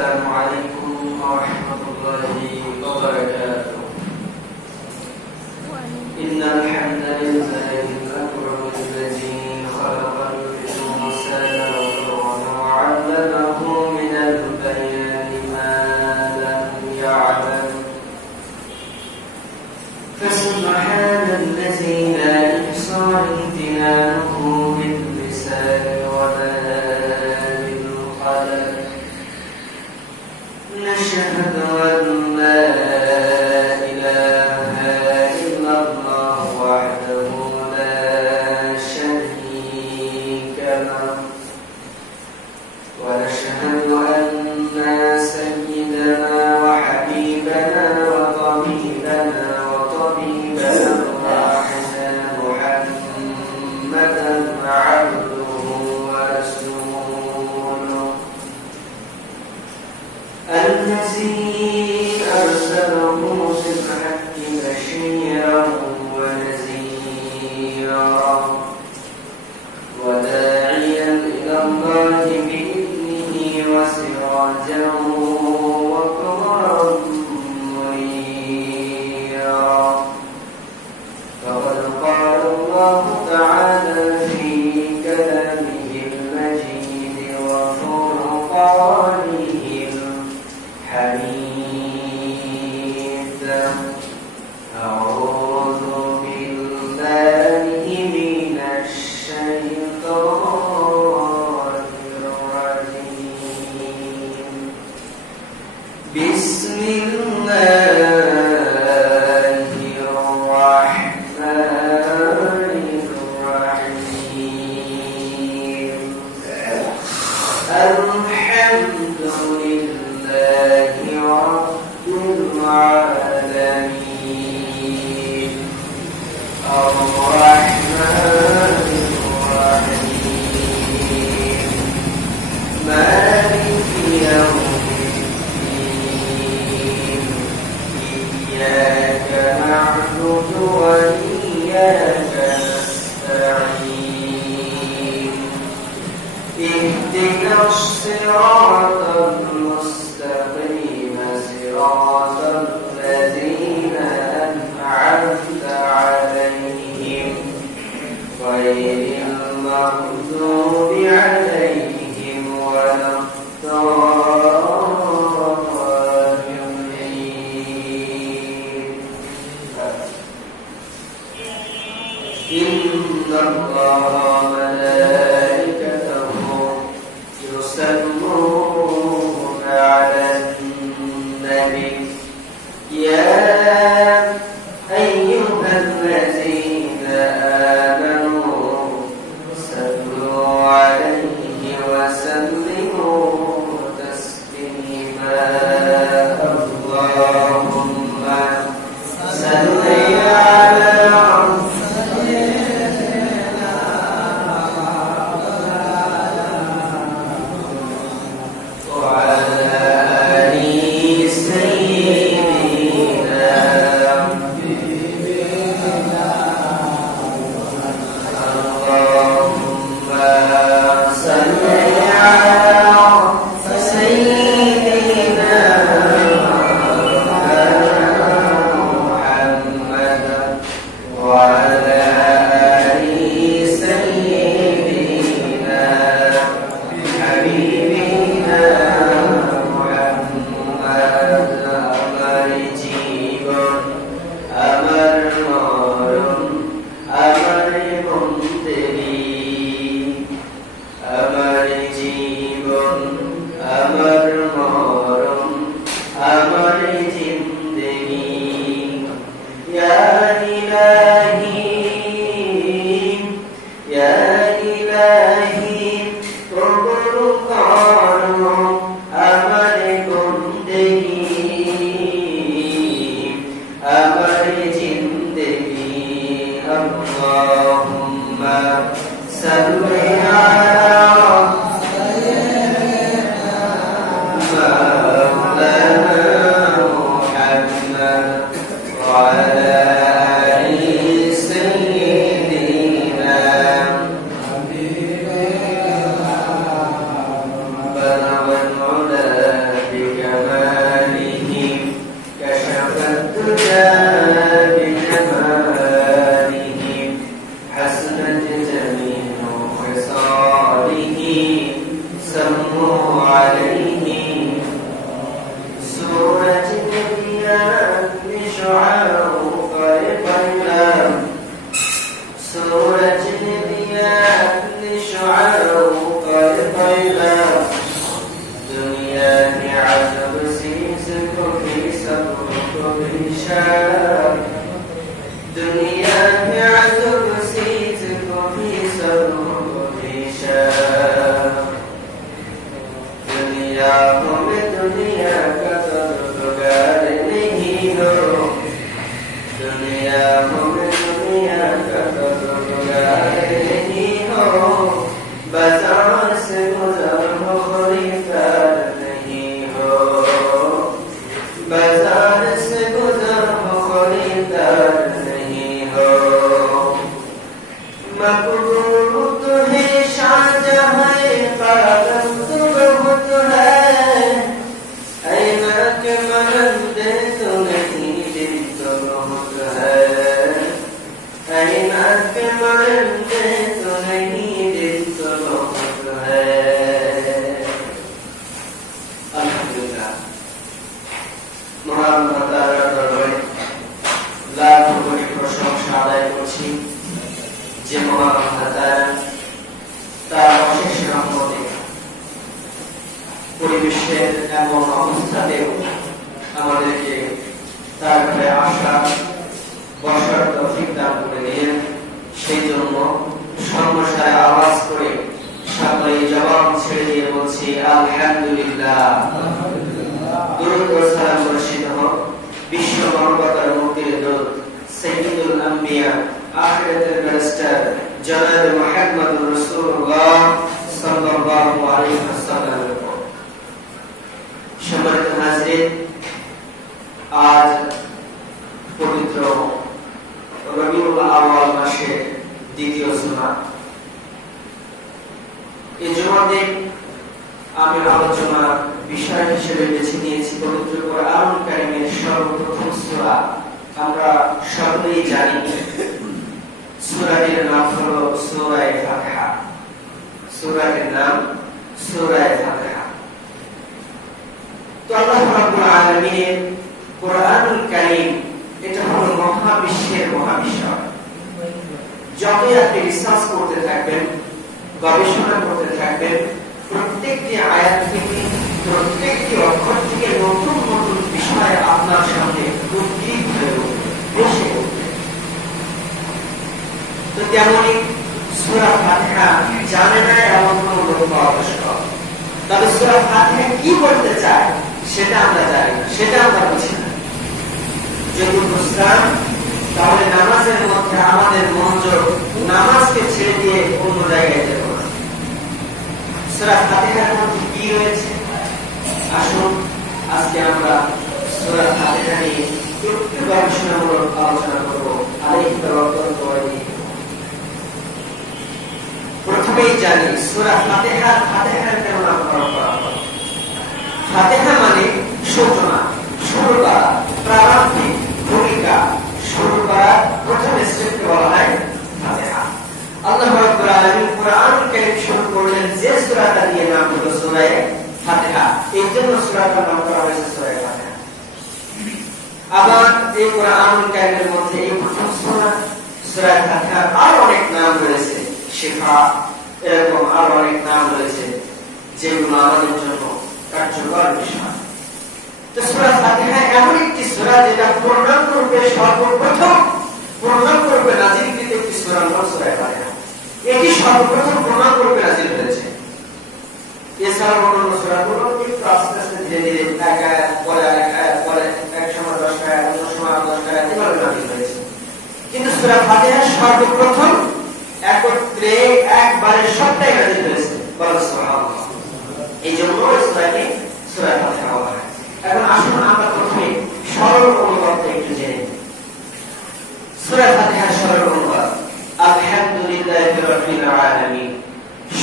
السلام عليكم ورحمة الله وبركاته. إن الحمد لله الأكرم الذي خلق الإنسان وعلمه من البيان ما لم يعلم، فسبحان الذي لا يحصى امتنانه باللسان ولا بالقلم. نشهد أن لا إله إلا الله وحده لا شريك له، ونشهد أن سيدنا وحبيبنا وطبيبنا أرواحنا محمدا عبده ورسوله، الذي أرسله بالحق بشيرا ونذيرا وداعيا إلى الله بإذنه وسراجا وقمرا منيرا. فقد قال الله تعالى في كلامه المجيد وفرقانه الحميد: أعوذ بالله من الشيطان الرجيم. بسم الله الرحمن الرحيم. الحمد لله رب العالمين، الرحمن الرحيم، مالك يوم الدين، रिज़्क़ भी सबको हिसाब दुनिया में अज़ब सीज़ को भी सबको हिसाब दुनिया में दुनिया का तलबगार नहीं हो दुनिया में दुनिया का तलबगार नहीं हो बाजार से गुजर हो खरीदार नहीं हो बाजार से गुजर हो खरीदार नहीं हो मकबूल तो है शाहजहां पागल तो बहुत है ऐना के मरंदे तो नहीं दिल तो बहुत है ऐना के मरंदे तो नहीं दिल तो बहुत है अल्हम्दुलिल्लाह মহান আল্লাহ তাআলার দরবারে লাখ কোটি প্রশংসা আদায় করছি যে মহান আল্লাহ তাআলা তার অশেষ রহমতে পরিবেশের এমন অবস্থাতেও আমাদেরকে তার ঘরে আসা বসার তৌফিক দান করে দিলেন সেই জন্য সর্বসায় আওয়াজ করে সকলে জবান ছেড়ে দিয়ে বলছি আলহামদুলিল্লাহ দুরূদ ও সালাম বর্ষিত হোক বিশ্ব মানবতার মুক্তির দূত সাইয়্যিদুল আম্বিয়া আখিরাতের ব্যারিস্টার জনাব মুহাম্মদুর রাসূলুল্লাহ সাল্লাল্লাহু আলাইহি ওয়াসাল্লামের উপর। সম্মানিত হাজিরিন, আজ পবিত্র রবিউল আউয়াল মাসের দ্বিতীয় জুমা। এই জুমার দিন আমি আলোচনা বিষয় হিসেবে বেছে নিয়েছি পবিত্র কোরআনুল কারীমের সর্বপ্রথম সূরা। আমরা সকলেই জানি সূরাটির নাম হলো সূরা ফাতিহা। সূরাটির নাম সূরা ফাতিহা। তো আল্লাহ রাব্বুল আলামিনের কোরআনুল কারীম এটা হলো মহাবিশ্বের মহাবিশ্বয়। যতই আপনি রিসার্চ করতে থাকবেন, গবেষণা করতে থাকবেন, প্রত্যেকটি আয়াত থেকে প্রত্যেকটি অক্ষর থেকে নতুন নতুন বিষয় আপনার সামনে উদ্দীপ হয়ে বসে উঠবে। তো তেমনই সূরা ফাতিহা জানে না এমন কোন লোক পাওয়া মুশকিল। তবে সূরা ফাতিহা কি বলতে চায় সেটা আমরা জানি না, সেটা আমরা বুঝি না। যদি বুঝতাম তাহলে নামাজের মধ্যে আমাদের মনোযোগ নামাজকে ছেড়ে দিয়ে অন্য জায়গায় যেত না। সূরা ফাতিহার মধ্যে কি রয়েছে, আসুন আজকে আমরা সূরা ফাতিহা নিয়ে একটু গবেষণামূলক আলোচনা করব। আলাইহি তাওয়াক্কালতু। প্রথমেই জানি সূরা ফাতিহা, ফাতিহার কেন নামকরণ করা হয়। ফাতিহা মানে সূচনা, শুরু করা, প্রারম্ভিক ভূমিকা, শুরু করা প্রথম স্টেপকে বলা হয় ফাতিহা। আল্লাহ রাব্বুল আলামিন কোরআনুল কারীম শুরু করলেন যে সূরাটা দিয়ে, নাম হলো সূরা ফাতিহা। এই জন্য সূরাটার নাম করা হয়েছে সূরা ফাতিহা। আবার এই কোরআনুল কারীমের মধ্যে এই প্রথম সূরা সূরা ফাতিহার আরো অনেক নাম রয়েছে, শিফা, এরকম আরো অনেক নাম রয়েছে যেগুলো আমাদের জন্য কার্যকর বিষয়। তো সূরা ফাতিহা এমন একটি সূরা যেটা পূর্ণাঙ্গরূপে সর্বপ্রথম পূর্ণাঙ্গরূপে নাযিলকৃত একটি সূরা হলো সূরা ফাতিহা। এটি সর্বপ্রথম পূর্ণাঙ্গরূপে নাযিল হয়েছে। এছাড়া অন্যান্য সূরাগুলো একটু আস্তে আস্তে ধীরে ধীরে এক আয়াত পরে এক আয়াত পরে এক সময় 10 আয়াত, অন্য সময় 10 আয়াত এভাবে নাযিল হয়েছে। কিন্তু সূরা ফাতিহা সর্বপ্রথম একত্রে একবারে সবটাই নাযিল হয়েছে। বলা সুবহানাল্লাহ। এই জন্য এই সূরাকে সূরা ফাতিহা বলা হয়। এখন আসুন আমরা প্রথমে সরল অনুবাদটা একটু জেনে নিই। সূরা ফাতিহার সরল অনুবাদ আলহামদুলিল্লাহি রাব্বিল আলামিন।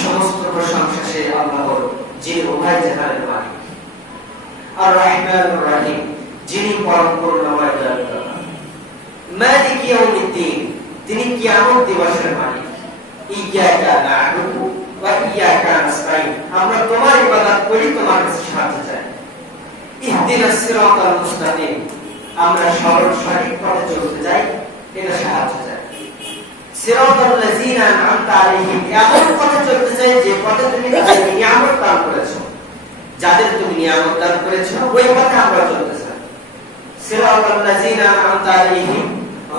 সমস্ত প্রশংসা সেই আল্লাহর, যিনি উভয় জাহানের মালিক। আর রহমানুর রহিম, যিনি পরম করুণাময় দয়ালু। মালিক ইয়াউমিদ্দিন, তিনি কিয়ামত দিবসের মালিক। ইয়্যাকা না'বুদু ওয়া ইয়্যাকা নাস্তাঈন, আমরা তোমার ইবাদত করি, তোমার কাছে সাহায্য চাই। ইহদিনাস সিরাতাল মুস্তাকিম, আমরা সরল সঠিক পথে চলতে চাই, এটা সাহায্য চাই। সিরাতাল লাযিনা আন'আমতা আলাইহিম, এমন পথে চলতে চাই যে পথে তুমি তাদেরকে নিয়ামত দান করেছো। যাদের তুমি নিয়ামত দান করেছো ওই পথে আমরা চলতেছি। সিরাতাল লাযিনা আন'আমতা আলাইহিম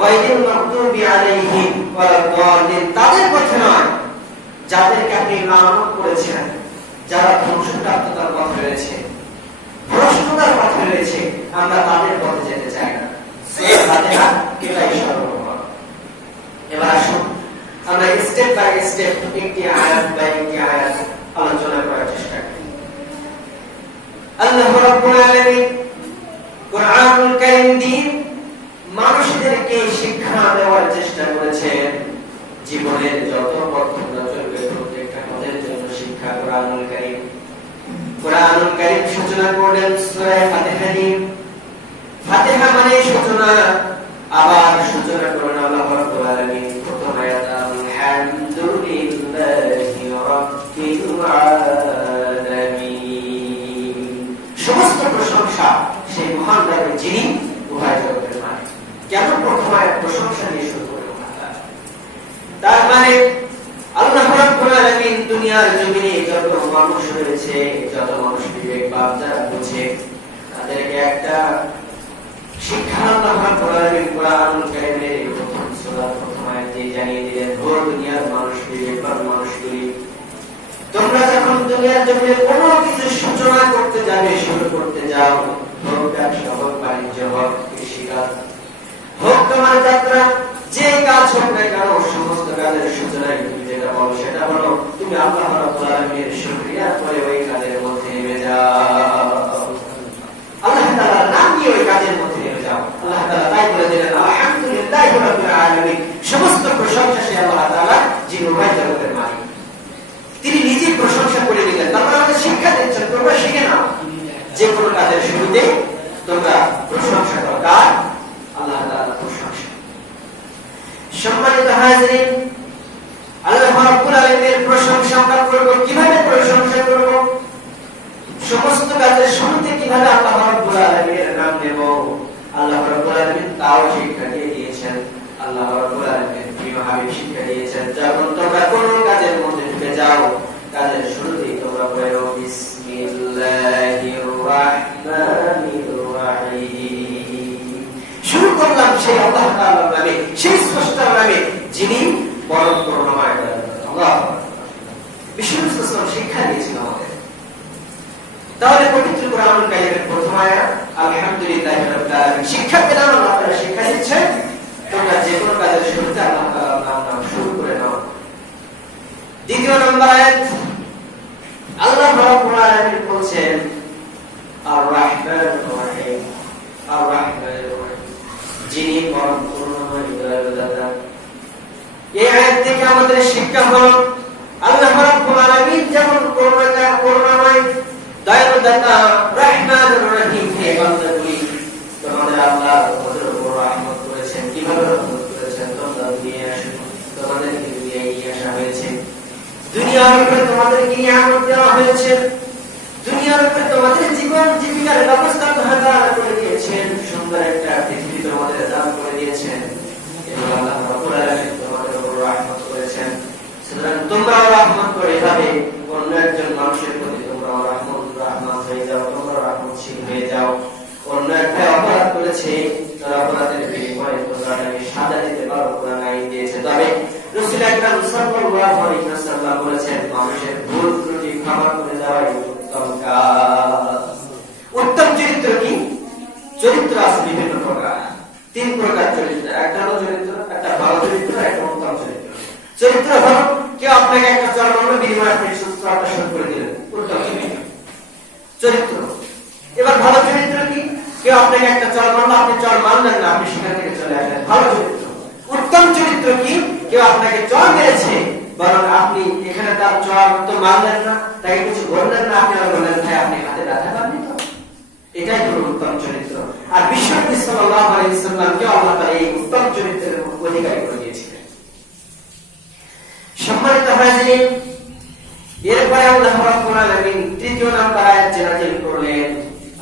গায়রিল মাগদুবি আলাইহিম ওয়ালাদ-দাল্লিন, তাদের পথে নয় যাদেরকে আপনি লানত করেছেন, যারা ধ্বংসপ্রাপ্ততার পথে রয়েছে, ভ্রষ্টতার পথে রয়েছে, আমরা তাদের পথে যেতে চাই না। সূরা ফাতিহা এটাই সর্বপ্রথম। এবার আসুন আমরা স্টেপ বাই স্টেপ একটি আয়াত বাই একটি আয়াত আলোচনা করার চেষ্টা করি। আল্লাহ রাব্বুল আলামিন কুরআনুল কারীম দিয়ে মানুষদেরকে শিক্ষা দেওয়ার চেষ্টা করেছেন। জীবনের যত পথ তোমরা চলবে প্রত্যেকটা পথের জন্য শিক্ষা কুরআনুল কারীম। কুরআনুল কারীম সূচনা করলেন সূরা ফাতিহা দিয়ে। ফাতিহা মানে সূচনা, আবার সূচনা করলেন আল্লাহ রাব্বুল আলামিন প্রথম আয়াত আলহামদুলিল্লাহি রাব্বিল আলামিন। সমস্ত প্রশংসা সেই মহান রবের যিনি উভয় জগতের মালিক। কেন প্রথম আয়াত প্রশংসা দিয়ে শুরু করলেন? তার মানে আল্লাহ রাব্বুল আলামিন দুনিয়ার জমিনে যত মানুষ রয়েছে, যত মানুষ বিবেকবান যারা বুঝে, তাদেরকে একটা শিক্ষা আল্লাহ রাব্বুল আলামিন কুরআনুল কারীমের প্রথম সূরা প্রথম আয়াতে জানিয়ে দিলেন। ও দুনিয়ার মানুষ, বিবেকবান মানুষগুলি, তোমরা যখন দুনিয়ার জমিনে কোনো কিছু সূচনা করতে যাবে, শুরু করতে যাও, হোক ব্যবসা, হোক বাণিজ্য, হোক কৃষিকাজ, হোক তোমার যাত্রা, যে কাজ হোক না কেন, সমস্ত কাজের সূচনায় তুমি যেটা বলো সেটা বলো তুমি আল্লাহ রাব্বুল আলামিনের শুকরিয়া করে ওই কাজের মধ্যে নেমে যাও। আল্লাহ তাআলার নাম নিয়ে ওই কাজের মধ্যে নেমে যাও। আল্লাহ তাআলা তাই বলে দিলেন আলহামদুলিল্লাহি রাব্বিল আলামিন। সমস্ত প্রশংসা সেই আল্লাহ তাআলা যিনি উভয় জগতের মালিক। তিনি নিজে প্রশংসা করে দিলেন। তারপর আমাদের শিক্ষা দিচ্ছেন, তোমরা শিখে নাও যে কোনো কাজের শুরুতে তোমরা প্রশংসা করো। কার? আল্লাহ তাআলার প্রশংসা। সম্মানিত হাজিরিন, আল্লাহ রাব্বুল আলামিনের প্রশংসা আমরা করব। কিভাবে প্রশংসা করব? সমস্ত কাজের শুরুতে কিভাবে আল্লাহ রাব্বুল আলামিনের নাম নেব, আল্লাহ রাব্বুল আলামিন তাও শিক্ষা দিয়ে দিয়েছেন। আল্লাহ রাব্বুল আলামিন প্রিয় হাবিব শিক্ষা দিয়েছেন, যখন তোমরা কোনো কাজের মধ্যে ঢুকে যাও, কাজের শুরুতেই তোমরা বলো বিসমিল্লাহির রাহমানির রাহিম। শুরু করলাম সেই আল্লাহ তাআলার নামে, সেই স্রষ্টার নামে যিনি পরম করুণাময়। আল্লাহ বিষ্ণু সাল্লাল্লাহু শিক্ষা দিয়েছেন আমাদের। তাহলে পবিত্র কুরআনুল কারীমের প্রথম আয়াত আলহামদুলিল্লাহি রাব্বিল আলামিন শিক্ষা পেলাম। আল্লাহ তাআলা শিক্ষা দিচ্ছেন তোমরা যে কোনো কাজের শুরুতে আল্লাহ তাআলার নাম শুরু করে নাও। দ্বিতীয় নম্বর আয়াত আল্লাহ রাব্বুল আলামিন বলছেন আর রাহমানুর রহিম। আর রাহমানুর রহিম যিনি পরম করুণাময়, দয়ালুদাতা। এই আয়াত থেকে আমাদের শিক্ষা হলো আল্লাহ রাব্বুল আলামিন যেমন করুণাময়, দয়ালুদাতা, রাহমানুর রহিম। হে বান্দাগুলি, তোমাদের আল্লাহ তোমাদের উপর রহমত করেছেন। কিভাবে রহমত করেছেন? তোমরা দুনিয়ায় আসো, তোমাদেরকে দুনিয়ায় নিয়ে আসা হয়েছে, দুনিয়ার উপরে তোমাদেরকে নিয়ামত দেওয়া হয়েছে, দুনিয়ার উপরে তোমাদের জীবন জীবিকার ব্যবস্থা আল্লাহ করে দিয়েছেন, সুন্দর একটা পৃথিবী তোমাদের দান করে দিয়েছেন, এবং আল্লাহ রাব্বুল আলামিন তোমাদের উপর রহমত করেছেন। সুতরাং তোমরাও রহমত করে এভাবে অন্য একজন মানুষের প্রতি তোমরাও রহমত হয়ে যাও, তোমরা রহমতশীল হয়ে যাও। অন্য একটা অপরাধ করেছে, তার অপরাধের বিনিময়ে তোমরা তাকে সাজা দিতে পারো, কোরআন আইন দিয়েছে। তবে রাসূল আকরাম সাল্লাল্লাহু আলাইহি ওয়াসাল্লাম বলেছেন মানুষের ভুল ত্রুটি ক্ষমা করে দেওয়াই উত্তম কাজ। উত্তম চরিত্র কি? চরিত্র আছে বিভিন্ন প্রকার, তিন প্রকার চরিত্র। একটা হলো চরিত্র, একটা ভালো চরিত্র, একটা উত্তম চরিত্র। চরিত্র হলো কেউ আপনাকে একটা চরমান্য বিনিময়ে আপনি সুস্থতা শুরু করে দিলেন, উত্তম চরিত্র। এবার ভালো চরিত্র কি? কেউ আপনাকে একটা চর মানলো, আপনি চর মানলেন না, আপনি সেখান থেকে চলে আসলেন, ভালো চরিত্র। উত্তম চরিত্র কি? কেউ আপনাকে চর মেরেছে, বরং আপনি এখানে তার চর তো মানলেন না, তাকে কিছু বললেন না, আপনি বললেন ভাই আপনি হাতে ব্যথা পাননি তো, এটাই হলো উত্তম চরিত্র। আর বিশ্বনবী সাল্লাল্লাহু আলাইহি ওয়াসাল্লামকে আল্লাহ তাআলা এই উত্তম চরিত্রের অধিকারী করে দিয়েছিলেন। সম্মানিত হাজিরিন, এরপরে আল্লাহ রাব্বুল আলামিন তৃতীয় নাম্বার আয়াত নাযিল করলেন।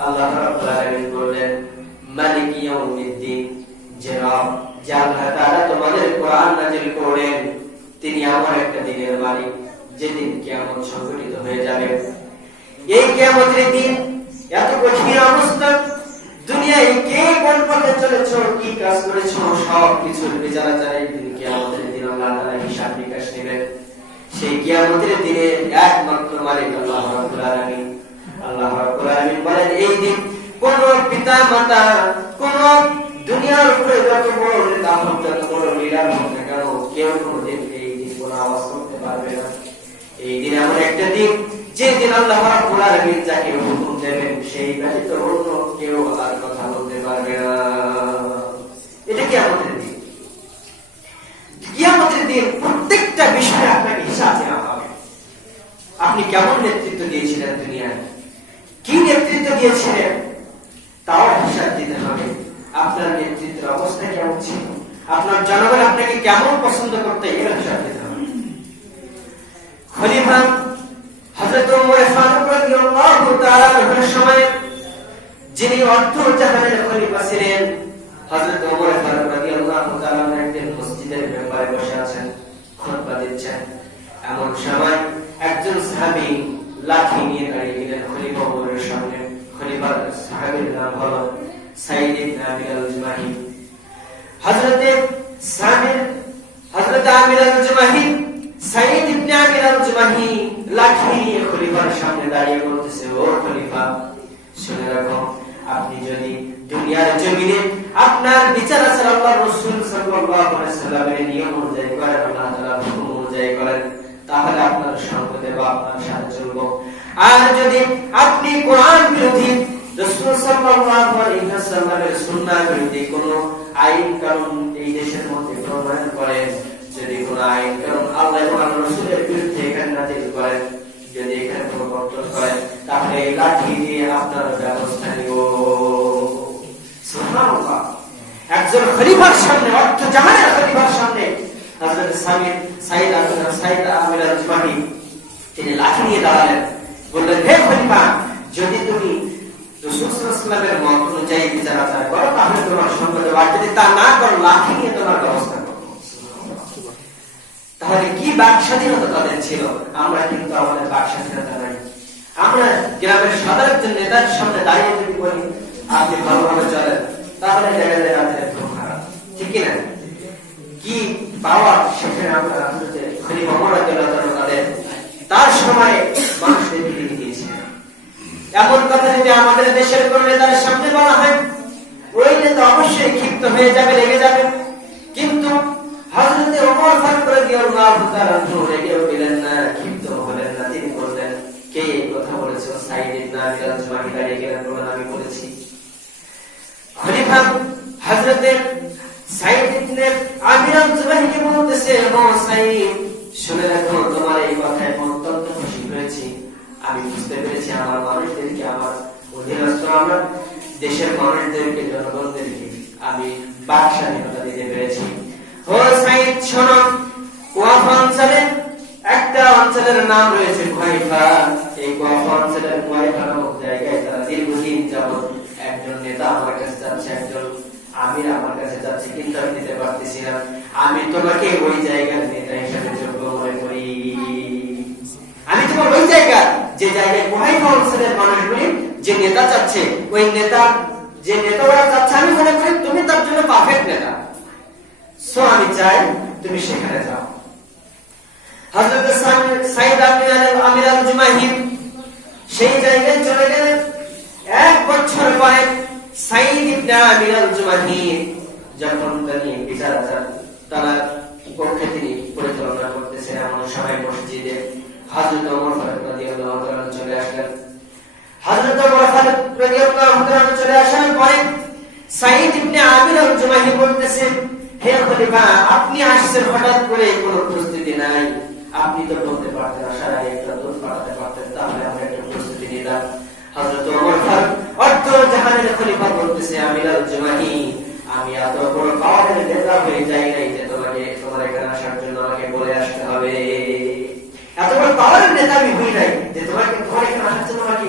আল্লাহ রাব্বুল আলামিন বললেন মালিক ইয়াউমিদ্দিন, যে রব, যে আল্লাহ তাআলা তোমাদের কোরআন নাযিল করলেন, তিনি এমন একটা দিনের মালিক যেদিন কিয়ামত সংঘটিত হয়ে যাবে। এই কিয়ামতের দিন এত কঠিন অবস্থা, দুনিয়ায় কে কোন পথে চলেছো, কি কাজ করেছো, সব কিছুর বিচারাচার এই দিন কিয়ামতের দিন আল্লাহ তাআলা হিসাব নিকাশ নেবেন। সেই কিয়ামতের দিনে একমাত্র মালিক আল্লাহ রাব্বুল আলামিন। আল্লাহ রাব্বুল আলামিন বলেন, এই দিন কোন পিতা মাতা, কোন দুনিয়ার উপরে যত বড় নেতা হোক, যত বড় লিডার হোক না কেন, কেউ কোনদিন এই দিন কোনো আওয়াজ করতে পারবে না। এই দিন এমন একটা দিন, যে দিন আল্লাহ রাব্বুল আলামিন যাকে হুকুম দেবেন সেই ব্যতীত অন্য কেউ আর কথা বলতে পারবে না। এটা কিয়ামতের দিন। কিয়ামতের দিন প্রত্যেকটা বিষয়ে আপনাকে হিসাব দেওয়া হবে। আপনি কেমন নেতৃত্ব দিয়েছিলেন দুনিয়ায়, কি নেতৃত্ব দিয়েছিলেন, তাও হিসাব দিতে হবে। আপনার নেতৃত্বের অবস্থা কেমন ছিল, আপনার জনগণ আপনাকে কেমন পছন্দ করতে, এর হিসাব দিতে হবে। খলিফা হযরত ওমর ফারুক রাদিয়াল্লাহু তাআলা আনহুর সময় যিনি অর্ধ জাহানের খলিফা ছিলেন, হযরত ওমর ফারুক রাদিয়াল্লাহু তাআলা একদিন মসজিদের মেম্বারে বসে আছেন, খুতবা দিচ্ছেন। এমন সময় একজন সাহাবী লাঠি নিয়ে দাঁড়িয়ে গেলেন খলিফা ওমরের সামনে। খলিফার সাহাবীর নাম হলো সাঈদ ইবনে আমির আল-জুমাহি। হযরত আমির আল-জুমাহি, সাঈদ ইবনে আমির আল-জুমাহি লাঠি নিয়ে খলিফার সামনে দাঁড়িয়ে বলতেছে, ও খলিফা, শুনে রাখো, আপনি যদি দুনিয়ার জমিনে আপনার বিচার আচার আল্লাহর রাসূল সাল্লাল্লাহু আলাইহি ওয়াসাল্লামের নিয়ম অনুযায়ী করেন, আল্লাহ তাআলার হুকুম অনুযায়ী করেন, তাহলে আপনার সঙ্গ দেব, আপনার সাথে চলব। আর যদি আপনি কোরআন বিরোধী, রাসূল সাল্লাল্লাহু আলাইহি ওয়াসাল্লামের সুন্নাহ বিরোধী কোন আইন কানুন এই দেশের মধ্যে প্রণয়ন করেন, যদি কোন আইন কানুন আল্লাহ এবং আল্লাহর রাসূলের বিরুদ্ধে এখানে নাযিল করেন, যদি এখানে কোনো বক্তব্য করেন, তাহলে এই লাঠি দিয়ে আপনার ব্যবস্থা নিব। সুবহানাল্লাহ। একজন খলিফার সামনে, অর্থ জাহানের খলিফার সামনে হযরত সাঈদ আমির আল-জুমাহি তিনি লাঠি নিয়ে দাঁড়ালেন, বললেন, হে খলিফা, যদি তুমি রাসূল সাল্লাল্লাহু আলাইহি ওয়াসাল্লামের মত অনুযায়ী বিচার আচার করো, তাহলে তোমার সঙ্গ দেব, আর যদি তা না করো, লাঠি নিয়ে তোমার ব্যবস্থা করো। তাহলে কি বাক স্বাধীনতা তাদের ছিল? আমরা কিন্তু আমাদের বাক স্বাধীনতা নাই। আমরা গ্রামের সাধারণ একজন নেতার সামনে দাঁড়িয়ে যদি বলি আপনি ভালোভাবে চলেন, তাহলে দেখা যায় আমাদের খুব খারাপ, ঠিক কিনা? কি পাওয়ার সেখানে আমরা খলিফা ওমর রাদিয়াল্লাহু তাআলা তার সময় মানুষদের বিলিয়ে দিয়েছিলেন। এমন কথা যদি আমাদের দেশের কোন নেতার সামনে বলা হয়, ওই নেতা অবশ্যই ক্ষিপ্ত হয়ে যাবে, রেগে যাবে। কিন্তু হযরত ওমর ফারুক রাদিয়াল্লাহু তাআলা রেগেও গেলেন না, ক্ষিপ্ত হলেন না। তিনি বললেন, কে এই কথা বলেছে? সাঈদ ইবনে আমির আল-জুমাহি দাঁড়িয়ে গেলেন, বললেন, আমি বলেছি। খলিফা হযরত সাঈদ ইবনে আমির আল-জুমাহিকে বলতেছে, ও সাঈদ, শুনে রাখো, তোমার এই কথায় অত্যন্ত খুশি হয়েছি। আমি বুঝতে পেরেছি আমার মানুষদেরকে, আমার অধীনস্থ আমার দেশের মানুষদেরকে, জনগণদেরকে আমি বাক স্বাধীনতা দিতে পেরেছি। ও সাঈদ, শোনো, কুয়াফা অঞ্চলে একটা অঞ্চলের নাম রয়েছে কুয়াইফা। এই কুয়াফা অঞ্চলের কুয়াইফা নামক জায়গায় তারা দীর্ঘদিন যাবত একজন নেতা আমার কাছে যাচ্ছে, একজন আমির আমার কাছে যাচ্ছে, কিন্তু আমি দিতে পারতেছি না। আমি তোমাকে ওই জায়গার নেতা হিসেবে যোগ্য মনে করি। আমি তোমার ওই জায়গা, যে জায়গায় কুয়াইফা অঞ্চলের মানুষগুলি যে নেতা চাচ্ছে, ওই নেতা, যে নেতা ওরা চাচ্ছে, আমি মনে করি তুমি তার জন্য পারফেক্ট নেতা। সো আমি চাই তুমি সেখানে যাও। হযরত সাঈদ আমির আল-জুমাহি সেই জায়গায় চলে গেলেন। এক বছর পরে সাঈদ ইবনে আমির আল-জুমাহি যখন তিনি বিচার আচার তারা পক্ষে তিনি পরিচালনা করতেছেন, এমন সময় মসজিদে হযরত ওমর ফারুক রাদিয়াল্লাহু তাআলা চলে আসলেন। হযরত ওমর ফারুক রাদিয়াল্লাহু তাআলা চলে আসার পরে সাঈদ ইবনে আমির আল-জুমাহি বলতেছেন, হে খলিফা, আপনি আসছেন হঠাৎ করে, কোনো প্রস্তুতি নাই। আপনি তো বলতে পারতেন, আসার আগে একটা দূত পাঠাতে পারতেন, তাহলে আমরা একটা প্রস্তুতি নিতাম। হযরত ওমর ফারুক অর্ধ জাহানের খলিফা বলতেছে, আমির আল-জুমাহি, আমি এত বড় পাওয়ারের নেতা হয়ে যাই নাই যে তোমাকে তোমার এখানে আসার জন্য আমাকে বলে আসতে হবে। এত বড় পাওয়ারের নেতা আমি হই নাই যে তোমাকে তোমার এখানে আসার জন্য আমাকে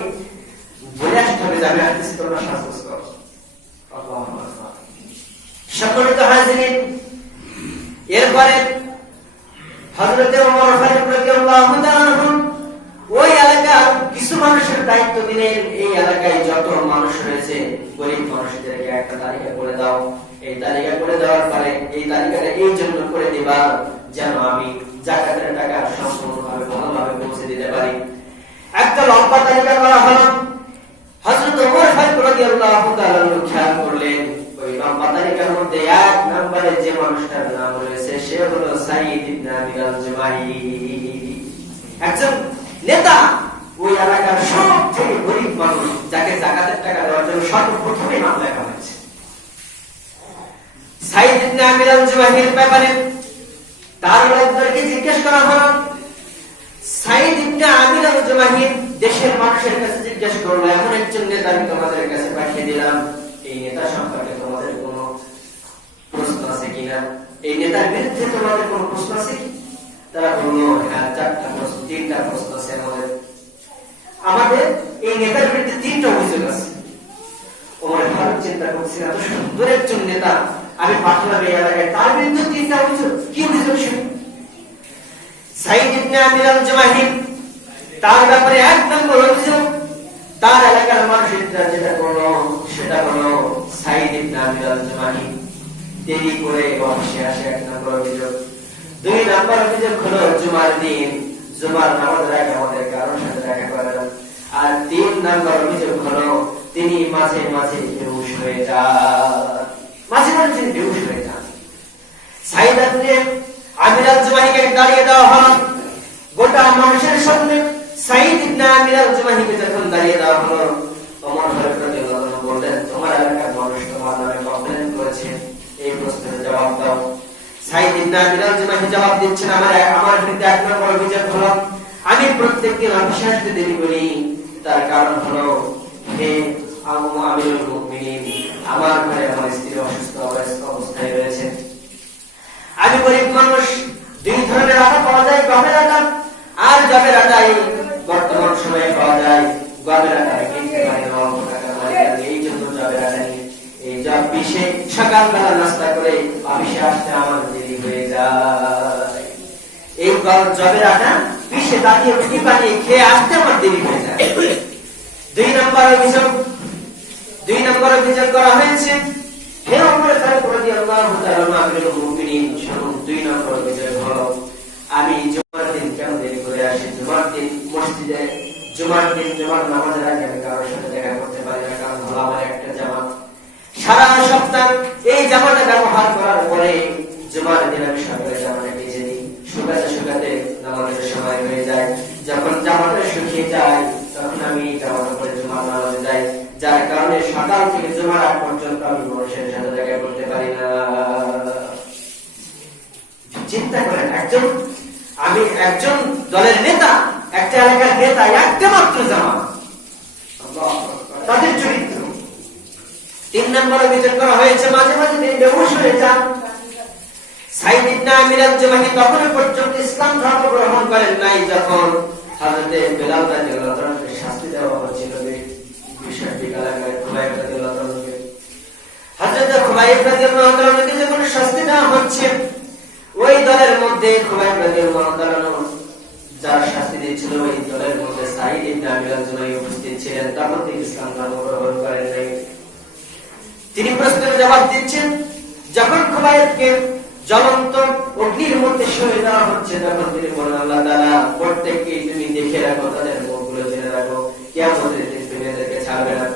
বলে আসতে হবে যে আমি আসতেছি, তোমরা সাহায্য করো। আল্লাহু আকবার। সম্মানিত হাজিরিন, এরপরে হযরত ওমর ফারুক রাদিয়াল্লাহু তাআলা ওই এলাকার কিছু কিছু মানুষের দায়িত্ব দিলেন, এই এলাকায় যত মানুষ রয়েছে গরিব মানুষদেরকে একটা তালিকা করে দাও। এই তালিকা করে দেওয়ার পরে এই তালিকাটা এই জন্য করে দিবা যেন আমি যাকাতের টাকা সম্পূর্ণভাবে ভালোভাবে পৌঁছে দিতে পারি। একটা লম্বা তালিকা করা হলো। হযরত ওমর ফারুক রাদিয়াল্লাহু তাআলা খেয়াল করলেন ওই লম্বা তালিকার মধ্যে এক নম্বরে যে মানুষটার নাম রয়েছে সে হলো সাঈদ ইবনে আমির আল-জুমাহি, একজন নেতা, ওই এলাকার সবথেকে গরিব মানুষ, যাকে যাকাতের টাকা দেওয়ার জন্য সর্বপ্রথমে নাম লেখা হয়েছে। সাঈদ ইবনে আমির আল-জুমাহির ব্যাপারে তার লোকদেরকে জিজ্ঞেস করা হলো। সাঈদ ইবনে আমির আল-জুমাহি দেশের মানুষের কাছে জিজ্ঞেস করলো, এমন একজন নেতা আমি তোমাদের কাছে পাঠিয়ে দিলাম, এই নেতা সম্পর্কে তোমাদের কোনো প্রশ্ন আছে কিনা? এই নেতার বিরুদ্ধে তোমাদের কোনো প্রশ্ন আছে কি? তারা বললো, হ্যাঁ, 4টা প্রশ্ন, 3টা প্রশ্ন আছে আমাদের এই নেতার বিরুদ্ধে 3টা অভিযোগ আছে। ওমর ফারুক চিন্তা করছেন, এত সুন্দর একজন নেতা আমি পাঠালাম এই এলাকায়, তার বিরুদ্ধে 3টা অভিযোগ, কি অভিযোগ শুনি? সাঈদ ইবনে আমির আল-জুমাহি তার ব্যাপারে 1 নম্বর অভিযোগ, তার এলাকার মানুষেরা যেটা করলো সেটা হলো সাঈদ ইবনে আমির আল-জুমাহি দেরি করে অফিসে আসে, 1 নম্বর অভিযোগ। 2 নম্বর অভিযোগ হলো জুমার দিন জুমার নামাজের আগে আমাদের কারোর সাথে দেখা করে না। আর 3 নম্বর অভিযোগ হলো তিনি মাঝে মাঝে বেহুশ হয়ে যান, মাঝে মাঝে তিনি বেহুশ হয়ে যান। সাঈদ ইবনে আমির আল-জুমাহিকে দাঁড়িয়ে দেওয়া হলো গোটা মানুষের সামনে। সাঈদ ইবনে আমির আল-জুমাহিকে যখন দাঁড়িয়ে দেওয়া হলো, ওমর ফারুক রাদিয়াল্লাহু আনহু বললেন, তোমার এলাকার মানুষ তোমার নামে কমপ্লেইন করেছে, এই প্রশ্নের জবাব দাও। সাঈদ ইবনে আমির আল-জুমাহি জবাব দিচ্ছেন, আমার বিরুদ্ধে 1 নম্বর অভিযোগ হলো আমি প্রত্যেকদিন অফিসে আসতে দেরি করি, তার কারণ হলো হে আমিরুল মুমিনিন, আমার ঘরে আমার স্ত্রী অসুস্থ অবস্থায় রয়েছে, আমি গরিব মানুষ, 2 ধরনের আটা পাওয়া যায়, গমের আটা আর জবের আটা। বর্তমান সময়ে পাওয়া যায় গমের আটা, কিনতে পারি না, অল্প টাকা লাগে, এই জন্য জবের আটা নিয়ে এই জব পিষে সকালবেলা নাস্তা করে অফিসে আসতে আমার দেরি হয়ে যায়। এই জবের আটা পিষে দাঁড়িয়ে রুটি বানিয়ে খেয়ে আসতে আমার দেরি হয়ে যায়। 2 নম্বর অভিযোগ করা হয়েছে, হে ওমর ফারুক রাদিয়াল্লাহু তাআলা আমিরুল মুমিনিন, শুনুন, 2 নম্বর অভিযোগ হলো আমি জুমার দিন কেন দেরি করে আসি? জুমার দিন মসজিদে জুমার নামাজের আগে আমি কারোর সাথে দেখা করতে পারি না, কারণ হলো আমার একটা জামাত। সারা সপ্তাহ এই জামাটা ব্যবহার করার পরে জুমার দিন আমি সকালে জামাটা ভিজে দিই, শুকাতে নামাজের সময় হয়ে যায়। যখন জামাটা শুকিয়ে যায় তখন আমি জামাটা পরে জুমার নামাজে যাই, যার কারণে সকাল থেকে জুমার আগ পর্যন্ত আমি মানুষের সাথে দেখা করতে পারি না। চিন্তা করেন, একজন দলের নেতা, একটা এলাকার নেতা, একটা মাত্র জামাত, তাদের চরিত্র। 3 নম্বর অভিযোগ করা হয়েছে মাঝে মাঝে তিনি বেহুশ হয়ে যান। সাঈদ ইবনে আমির আল-জুমাহি তখন পর্যন্ত ইসলাম ধর্ম গ্রহণ করেন নাই যখন হযরত বেলাল রাদিয়াল্লাহু আনহুকে শাস্তি দেওয়া হচ্ছিল। বিষয়টি এলাকায় খুবাইব রাদিয়াল্লাহু আনহুকে, হযরত খুবাইব রাদিয়াল্লাহু আনহুকে যখন শাস্তি দেওয়া হচ্ছে, ওই দলের মধ্যে খুবাইব রাদিয়াল্লাহু আনহু যার শাস্তি দিচ্ছিল ওই দলের মধ্যে সাঈদ ইবনে আমির আল-জুমাহি উপস্থিত ছিলেন, তখন তিনি ইসলাম ধর্ম গ্রহণ করেন নাই। তিনি প্রশ্নের জবাব দিচ্ছেন, যখন খুবাইবকে জ্বলন্ত অগ্নির মধ্যে সরিয়ে দেওয়া হচ্ছে তখন তিনি বলেন, আল্লাহ তাআলা প্রত্যেককে তুমি দেখে রাখো, তাদের মুখগুলো জেনে রাখো, কিয়ামতের দিন তুমি এদেরকে ছাড়বে না।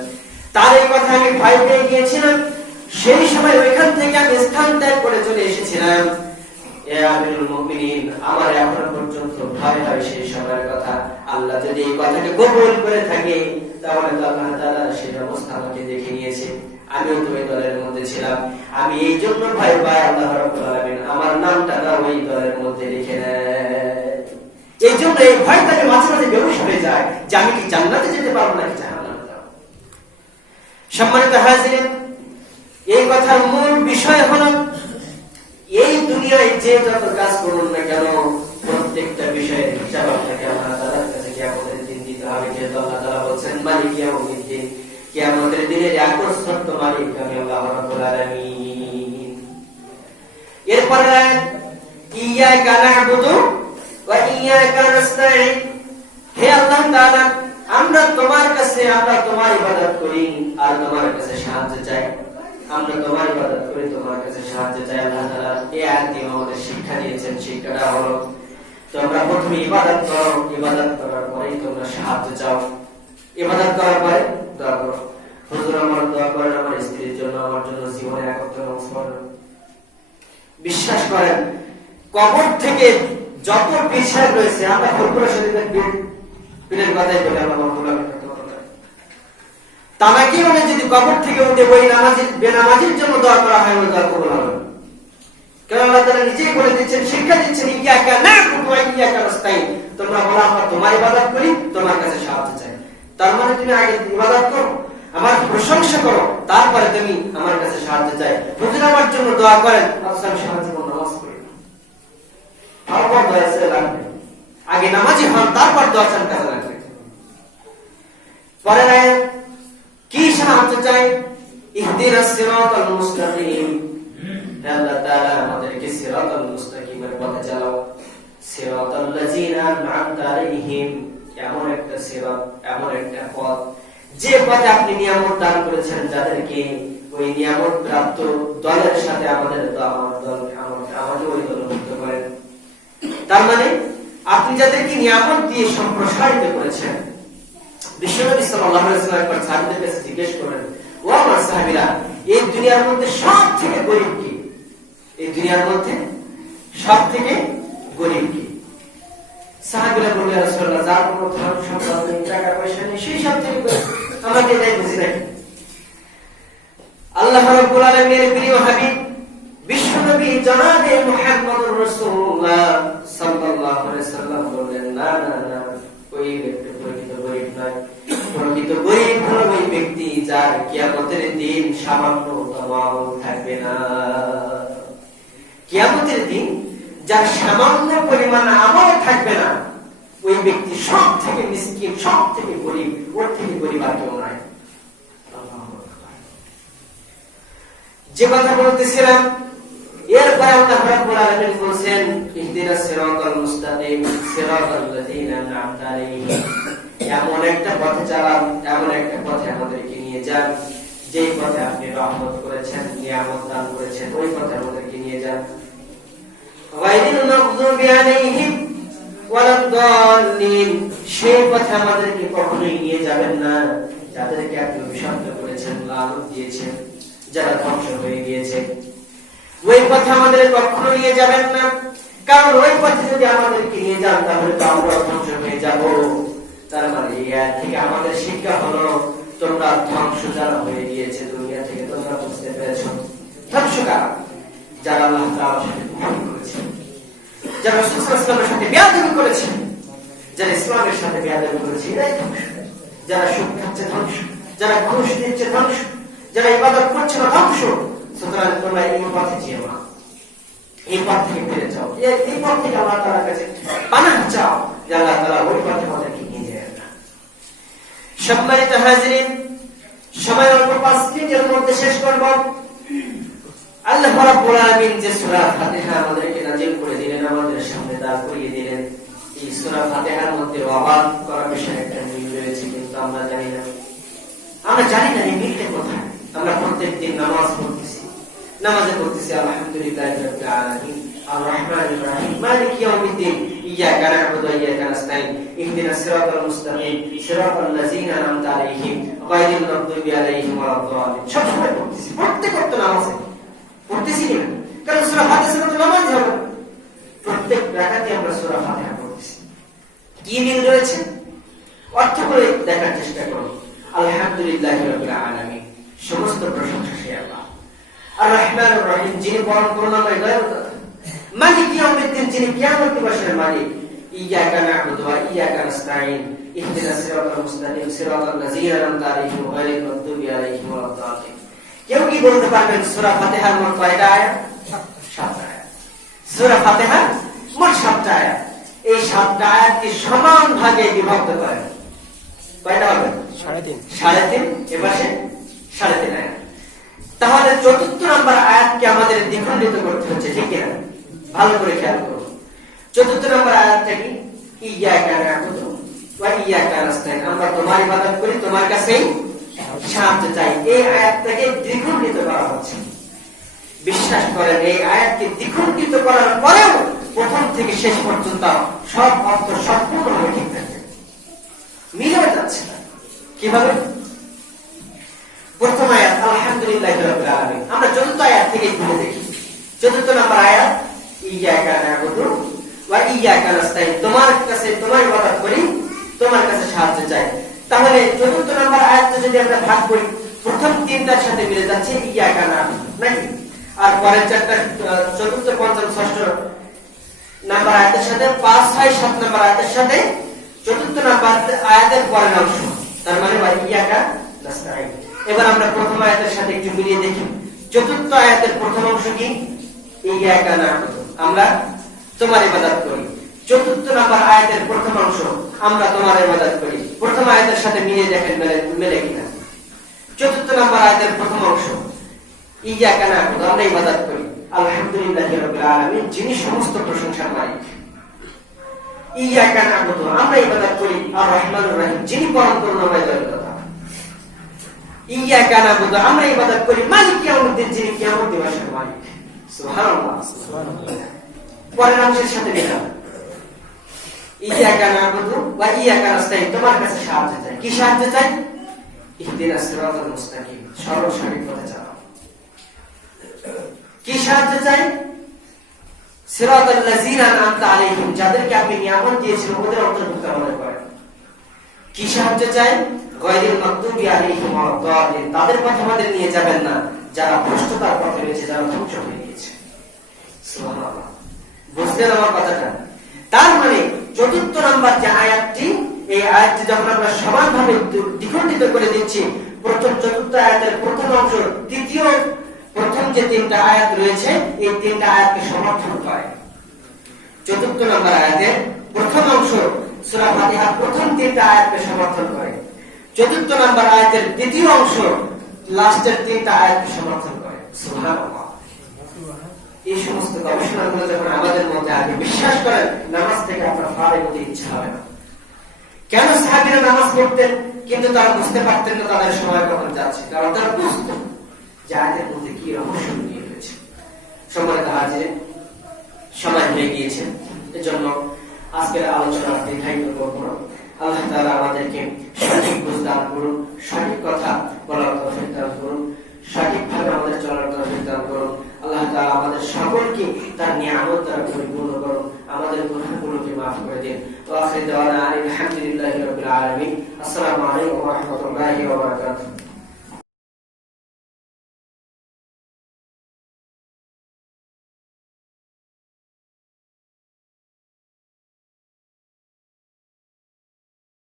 তার এই কথা আমি ভয় পেয়ে গিয়েছিলাম, সেই সময় ওইখান থেকে আমি স্থান ত্যাগ করে চলে এসেছিলাম। এ আমিরুল মুমিনিন, আমার এখনো পর্যন্ত ভয় হয় সেই সময়ের কথা। আল্লাহ যদি এই কথাকে কবুল করে থাকে তাহলে আল্লাহ তাআলা সেই ব্যবস্থা আমাকে দেখে নিয়েছে, আমিও তো ওই দলের মধ্যে ছিলাম, আমি এই জন্য ভয় পাই আল্লাহ রাব্বুল আলামিন আমার নামটা না ওই দলের মধ্যে লিখে নেয়। এই জন্য এই ভয়টাকে মাঝে মাঝে বেহুশ হয়ে যায় যে আমি কি জান্নাতে যেতে পারবো নাকি জাহান্নামে যাব। সম্মানিত হাজিরিন, এই কথার মূল বিষয় হলো এই দুনিয়ায় যে যত কাজ করুন না কেন প্রত্যেকটা বিষয়ের হিসাব আপনাকে আল্লাহ তাআলার কাছে কিয়ামতের দিন দিতে হবে। যেহেতু আল্লাহ তাআলা বলেন মালিক ইয়াউমিদ্দিন, কিয়ামতের দিনের একচ্ছত্র মালিক আমি আল্লাহ রাব্বুল আলামিন। এরপরে ইয়্যাকা না'বুদু ওয়া ইয়্যাকা নাস্তাঈন, হে আল্লাহ তাআলা আমরা তোমার কাছে আমরা তোমার ইবাদত করি আর তোমার কাছে সাহায্য চাই। আমরা তোমার ইবাদত করি, তোমার কাছে সাহায্য চাই। আল্লাহ তাআলা এই আয়াত দিয়ে আমাদের শিক্ষা দিয়েছেন। শিক্ষাটা হলো তোমরা প্রথমে ইবাদত করো, ইবাদত করার পরেই তোমরা সাহায্য চাও। ইবাদত করার পরে দোয়া করো। হুজুর আমার দোয়া করেন আমার স্ত্রীর জন্য, আমার জন্য, জীবনের একত্র নমস্কার। বিশ্বাস করেন কবর থেকে যত বিষয় রয়েছে, আমরা ফুলপুরা শরীফের পীরের কথাই বলে আমরা মহল্লা তামাকি মানে যদি কবর থেকে উঠে ওই নামাজি বেনামাজির জন্য দোয়া করা হয়, ওই দোয়া কবুল হবে। কারণ আল্লাহ তাআলা নিজেই বলে দিচ্ছেন, শিক্ষা দিচ্ছেন, ইয়াকা না'বুদু ওয়া ইয়াকা নাস্তাইন। তোমরা বলো আমরা তোমার ইবাদত করি, তোমার কাছে সাহায্য চাই। তার মানে তুমি আগে ইবাদত করো, আমার প্রশংসা করো, তারপরে তুমি আমার কাছে সাহায্য চাই। হুজুর আমার জন্য দোয়া করেন, আসলে সাহায্য করুন, নামাজ পড়ি তারপর দোয়া চাই লাগবে। আগে নামাজি হন, তারপর দোয়া চান কাজে লাগবে। পরে আয়াত কি সাহায্য চাই? ইহদিনাস সিরাতাল মুস্তাকিম। আল্লাহ তাআলা আমাদেরকে সিরাতাল মুস্তাকিমের পথে চালাও। সিরাতাল লাযিনা আন'আমতা আলাইহিম, এমন একটা সিরাত, এমন একটা পথ যে পথে আপনি নিয়ামত দান করেছেন যাদেরকে, ওই নিয়ামত প্রাপ্ত দলের সাথে আমাদের আমাদের ওই দলভুক্ত করেন। তার মানে আপনি যাদেরকে নিয়ামত দিয়ে সম্প্রসারিত করেছেন। বিশ্বনবী সাল্লাল্লাহু আলাইহি ওয়াসাল্লাম একবার সাহাবীদের কাছে জিজ্ঞেস করেন, ও আমার সাহাবীরা, এই দুনিয়ার মধ্যে সবথেকে গরীব কি? এই দুনিয়ার মধ্যে সবথেকে গরীব কি? সাহাবীরা বললেন, ইয়া রাসূলুল্লাহ, যার কোনো ধন সম্পদ নেই, টাকা পয়সা নেই, সেই সবথেকে গরীব। আমরা কি এটাই বুঝি নাকি? আল্লাহ রাব্বুল আলামিনের প্রিয় হাবিব বিশ্বনবী জনাবে মুহাম্মদুর রাসূলুল্লাহ সাল্লাল্লাহু আলাইহি ওয়াসাল্লাম বললেন, না না না, ওই ব্যক্তি প্রকৃত গরীব নয়। প্রকৃত গরীব হলো ওই ব্যক্তি যার কিয়ামতের দিন সামান্যতম আমল থাকবে না। কিয়ামতের দিন যার সামান্য পরিমাণ আমল থাকবে না, ওই ব্যক্তি সব থেকে মিসকিন, সব থেকে গরীব, ওর থেকে গরীব আর কেউ নয়। যে কথা বলতেছিলাম, এরপরে আল্লাহ রাব্বুল আলামিন বলেন, ইহদিনাস সিরাতাল মুস্তাকিম সিরাতাল লাযিনা আন'আমতা আলাইহিম। এমন একটা পথে চালান, এমন একটা পথে আমাদেরকে নিয়ে যান, যেই পথে আপনি রহমত করেছেন, নিয়ামত দান করেছেন, ওই পথে আমাদেরকে নিয়ে যান। গায়রিল মাগদুবি আলাইহিম ওয়ালাদ-দাল্লিন, সেই পথে আমাদেরকে কখনোই নিয়ে যাবেন না যাদেরকে আপনি অভিশপ্ত করেছেন, লানত দিয়েছেন, যারা ধ্বংস হয়ে গিয়েছে। ওই পথে আমাদের কখনো নিয়ে যাবেন না, কারণ ওই পথে যদি আমাদেরকে নিয়ে যান তাহলে তো আমরা ধ্বংস হয়ে যাব। তার মানে এর থেকে আমাদের শিক্ষা হলো, তোমরা ধ্বংস যারা হয়ে গিয়েছে দুনিয়া থেকে, তোমরা বুঝতে পেরেছো ধ্বংস কারা? যারা আল্লাহ তাআলার সাথে কুফর করেছে, যারা রাসূল সাল্লাল্লাহু আলাইহি ওয়াসাল্লামের সাথে বেয়াদবি করেছে, যারা ইসলামের সাথে বেয়াদবি করেছে, এরাই ধ্বংস। যারা সুদ খাচ্ছে ধ্বংস, যারা ঘুষ দিচ্ছে ধ্বংস, যারা ইবাদত করছে না ধ্বংস। সুতরাং তোমরা এই পথে যেও না, এই পথ থেকে ফিরে যাও, এই পথ থেকে আল্লাহ তাআলার কাছে পানাহ চাও, যে আল্লাহ তাআলা ওই পথে আমাদেরকে নিয়ে যাবেন না। সম্মানিত হাজিরিন, সময় অল্প, 5 মিনিটের মধ্যে শেষ করব। আল্লাহ রাব্বুল আলামিন যে সূরা ফাতিহা আমাদেরকে নাযিল করে দিলেন, আমাদের সামনে দাঁড় করিয়ে দিলেন, এই সূরা ফাতিহার মধ্যে অবাক করার বিষয় একটা মিল রয়েছে, কিন্তু আমরা জানি না। আমরা জানি না এই মিলটা কোথায়। আমরা প্রত্যেকদিন নামাজ পড়তেছি, নামাজে পড়তেছি আলহামদুলিল্লাহি রাব্বিল আলামিন আর রহমানির রহিম মালিক ইয়াউমিদ্দিন ইয়াকা না'বুদু ওয়া ইয়াকা নাস্তাইন ইহদিনাস সিরাতাল মুস্তাকিম সিরাতাল লাযিনা আন'আমতা আলাইহিম গায়রিল মাগদুবি আলাইহিম ওয়ালাদ-দাল্লিন। সব সময় পড়তেছি, প্রত্যেক নামাজে পড়তেছি না, কারণ সূরা ফাতিহা তো নামাজ হবে। প্রত্যেক রাকাতে আমরা সূরা ফাতিহা পড়তেছি। কি মিল রয়েছে? অর্থ করে দেখার চেষ্টা করুন। আলহামদুলিল্লাহি রাব্বিল আলামিন, সমস্ত প্রশংসা সেই আল্লাহ। আর রহমানুর রহিম, যিনি পরম করুণাময় দয়ালু। মালিক ইয়াউমিদ্দিন, যিনি কিয়ামত দিবসের মালিক। ইয়াকা না'বুদু ওয়া ইয়াকা নাস্তাইন ইহদিনাস সিরাতাল মুস্তাকিম সিরাতাল লাযিনা আন'আমতা আলাইহিম গায়রিল মাগদুবি আলাইহিম ওয়ালাদ-দাল্লিন। কেউ কি বলতে পারবেন সূরা ফাতিহার মোট কয়টা আয়াত? 7টা আয়াত। সূরা ফাতিহার মোট 7টা আয়াত। এই 7টা আয়াতকে সমান ভাগে বিভক্ত করেন, কয়টা হবে? 3.5। এপাশে 3.5 আয়াত। তাহলে 4র্থ নাম্বার আয়াতকে আমাদের দ্বিখণ্ডিত করতে হচ্ছে, ঠিক কিনা? ভালো করে খেয়াল করুন। 4র্থ নাম্বার আয়াতটা কি? ইয়াকা না'বুদু ওয়া ইয়াকা নাস্তাইন, আমরা তোমার ইবাদত করি, তোমার কাছেই সাহায্য চাই। এই আয়াতটাকে দ্বিগুণিত করা হচ্ছে। বিশ্বাস করেন এই আয়াতকে দ্বিগুণিত করার পরেও প্রথম থেকে শেষ পর্যন্ত সব অর্থ সম্পূর্ণভাবে ঠিক থাকে, মিলে যাচ্ছে না। কিভাবে? প্রথম আয়াত আলহামদুলিল্লাহি রাব্বিল আলামিন, আমরা চতুর্থ আয়াত থেকে ঘুরে দেখি। চতুর্থ নম্বর আয়াত ইয়াকা না'বুদু ওয়া ইয়াকা নাস্তাইন, তোমার কাছে তোমার ইবাদত করি, তোমার কাছে সাহায্য চাই। তাহলে চতুর্থ নম্বর আয়াতটা যদি আমরা ভাগ করি, প্রথম তিনটার সাথে মিলে যাচ্ছে ইয়াকা না'বুদু নাকি, আর পরের চারটা চতুর্থ পঞ্চম ষষ্ঠ নাম্বার আয়াতের সাথে 5 6 7 নাম্বার আয়াতের সাথে চতুর্থ নাম্বার আয়াতের পরের অংশ, তার মানে ওয়া ইয়াকা নাস্তাইন। এবার আমরা প্রথম আয়াতের সাথে একটু মিলিয়ে দেখি। চতুর্থ আয়াতের প্রথম অংশ কি? ইয়াকা না'বুদু, আমরা তোমার ইবাদত করি। চতুর্থ নাম্বার আয়াতের প্রথম অংশ, আমরা তোমার ইবাদত করি। প্রথম আয়াতের সাথে মিলিয়ে দেখেন মেলে কিনা। চতুর্থ নাম্বার আয়াতের প্রথম অংশ ইয়াকা না'বুদু, আমরা ইবাদত করি আলহামদুলিল্লাহি রাব্বিল আলামিন, যিনি সমস্ত প্রশংসার মালিক। ইয়াকা না'বুদু, আমরা ইবাদত করি আর রহমানুর রহিম, যিনি পরম করুণাময় দয়ালু। ইয়াকা না'বুদু, আমরা ইবাদত করি মালিক ইয়াউমিদ্দিন, যিনি কিয়ামত দিবসের মালিক। সুবহানাল্লাহ, সুবহানাল্লাহ। পরের অংশের সাথে মিলান, ইয়াকা না'বুদু ওয়া ইয়াকা নাস্তাইন, তোমার কাছে সাহায্য চাই। কি সাহায্য চাই? ইহদিনাস সিরাতাল মুস্তাকিম, সরল সঠিক পথে চালাও। কি সাহায্য চাই? সিরাতাল লাযিনা আন'আমতা আলাইহিম, যাদেরকে আপনি নিয়ামত দিয়েছেন ওদের অন্তর্ভুক্ত আমাদের করেন। কি সাহায্য চাই? গায়রিল মাগদুবি আলাইহিম ওয়াদ-দাল্লিন, তাদের পথে আমাদের নিয়ে যাবেন না যারা ভ্রষ্টতার পথে রয়েছে, যারা ধ্বংস হয়ে গিয়েছে। সুবহানাল্লাহ, বুঝলেন আমার কথাটা? তার মানে চতুর্থ নাম্বার যে আয়াতটি, এই আয়াতটি যখন আমরা সমানভাবে দ্বিখণ্ডিত করে দিচ্ছি, প্রথম চতুর্থ আয়াতের প্রথম অংশ তৃতীয় প্রথম যে তিনটা আয়াত রয়েছে এই তিনটা আয়াতকে সমর্থন করে। চতুর্থ নাম্বার আয়াতের প্রথম অংশ সূরা ফাতিহার প্রথম তিনটা আয়াতকে সমর্থন করে। চতুর্থ নাম্বার আয়াতের দ্বিতীয় অংশ লাস্টের তিনটা আয়াতকে সমর্থন করে। সুবহানাল্লাহ। এই সমস্ত গবেষণাগুলো যখন আমাদের মধ্যে আগে, বিশ্বাস করেন নামাজ থেকে আপনার ফারেক হতে ইচ্ছা হবে না। কেন সাহাবীরা নামাজ পড়তেন কিন্তু তারা বুঝতে পারতেন না তাদের সময় কখন যাচ্ছে? কারণ তারা বুঝতো যে আয়াতের মধ্যে কি রহস্য লুকিয়ে রয়েছে। সম্মানিত হাজিরিন, সময় হয়ে গিয়েছে, এজন্য আজকের আলোচনা দীর্ঘায়িত করব না। আল্লাহ তাআলা আমাদেরকে সঠিক বুঝ দান করুন, সঠিক কথা বলার তৌফিক দান করুন, সঠিকভাবে আমাদের চলার তৌফিক দান করুন। আল্লাহ তাআলা আমাদের সকলকে তার নিয়ামত দ্বারা পরিপূর্ণ করুন, আমাদের গুনাহগুলোকে মাফ করে দিন। ওয়া আখিরু দাওয়ানা আলহামদুলিল্লাহি রাব্বিল আলামিন। আসসালামু আলাইকুম ওয়া রাহমাতুল্লাহি ওয়া বারাকাতুহু।